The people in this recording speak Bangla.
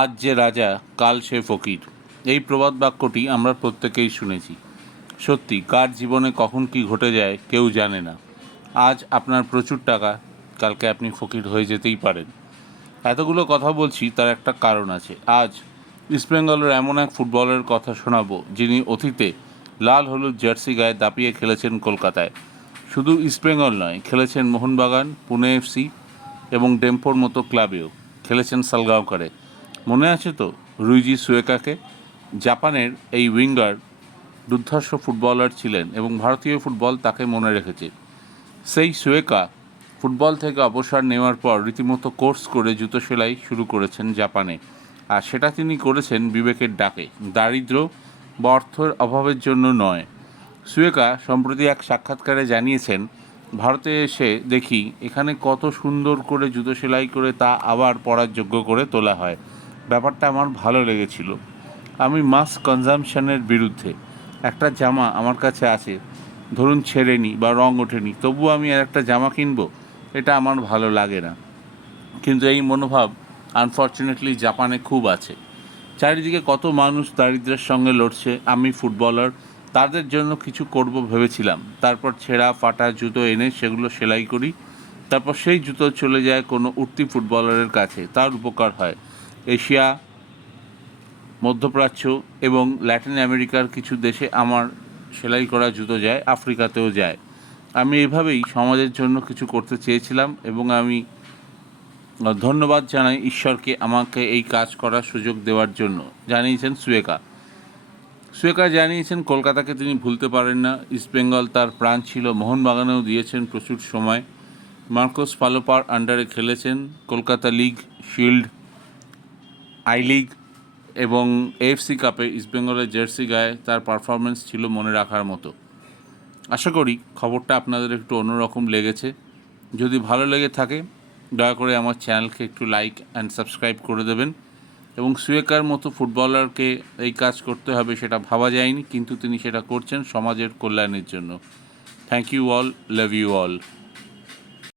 আজ যে রাজা, কাল সে ফকির। এই প্রবাদ বাক্যটি আমরা প্রত্যেকেই শুনেছি। সত্যি, কার জীবনে কখন কি ঘটে যায় কেউ জানে না। আজ আপনার প্রচুর টাকা, কালকে আপনি ফকির হয়ে যেতেই পারেন। এতগুলো কথা বলছি, তার একটা কারণ আছে। আজ ইস্টবেঙ্গলের এমন এক ফুটবলের কথা শোনাবো, যিনি অতীতে লাল হলুদ জার্সি গায়ে দাপিয়ে খেলেছেন কলকাতায়। শুধু ইস্টবেঙ্গল নয়, খেলেছেন মোহনবাগান, পুনে এফসি এবং ডেম্পোর মতো ক্লাবেও। খেলেছেন সালগাঁওকারে। মনে আছে তো রুইজি সুয়েকাকে? জাপানের এই উইঙ্গার দুর্ধর্ষ ফুটবলার ছিলেন এবং ভারতীয় ফুটবল তাকে মনে রেখেছে। সেই সুয়েকা ফুটবল থেকে অবসর নেওয়ার পর রীতিমতো কোর্স করে জুতো সেলাই শুরু করেছেন জাপানে। আর সেটা তিনি করেছেন বিবেকের ডাকে। দারিদ্র বা অর্থের অভাবের জন্য নয়। সুয়েকা সম্প্রতি এক সাক্ষাৎকারে জানিয়েছেন, ভারতে এসে দেখি এখানে কত সুন্দর করে জুতো সেলাই করে তা আবার পরার যোগ্য করে তোলা হয়। ব্যাপারটা আমার ভালো লেগেছিল। আমি মাস কনজামশনের বিরুদ্ধে একটা জামা আমার কাছে আছে, ধরুন ছেড়েনি বা রং ওঠেনি তবুও আমি আর একটা জামা কিনবো, এটা আমার ভালো লাগে না। কিন্তু এই মনোভাব আনফর্চুনেটলি জাপানে খুব আছে। চারিদিকে কত মানুষ দারিদ্র্যের সঙ্গে লড়ছে, আমি ফুটবলার, তাদের জন্য কিছু করব ভেবেছিলাম। তারপর ছেঁড়া, ফাটা জুতো এনে সেগুলো সেলাই করি, তারপর সেই জুতো চলে যায় কোনো উঠতি ফুটবলারের কাছে, তার উপকার হয়। এশিয়া, মধ্যপ্রাচ্য এবং ল্যাটিন আমেরিকার কিছু দেশে আমার সেলাই করা জুতো যায়, আফ্রিকাতেও যায়। আমি এভাবেই সমাজের জন্য কিছু করতে চেয়েছিলাম এবং আমি ধন্যবাদ জানাই ঈশ্বরকে আমাকে এই কাজ করার সুযোগ দেওয়ার জন্য। জানিয়েছেন সুয়েকা। সুয়েকা জানিয়েছেন, কলকাতাকে তিনি ভুলতে পারেন না। ইস্টবেঙ্গল তার প্রাণ ছিল। মোহনবাগানেও দিয়েছেন প্রচুর সময়। মার্কোস ফালোপার আন্ডারে খেলেছেন। Kolkata league, shield I league এবং এএফসি কাপে ইস্টবেঙ্গলের জার্সি গায়ে তার পারফরমেন্স ছিল মনে রাখার মতো। আশা করি খবরটা আপনাদের একটু অন্যরকম লেগেছে। যদি ভালো লেগে থাকে, দয়া করে আমার চ্যানেলকে একটু লাইক অ্যান্ড সাবস্ক্রাইব করে দেবেন। এবং সুয়েকার মতো ফুটবলারকে এই কাজ করতে হবে সেটা ভাবা যায়নি, কিন্তু তিনি সেটা করছেন সমাজের কল্যাণের জন্য। Thank you all love you all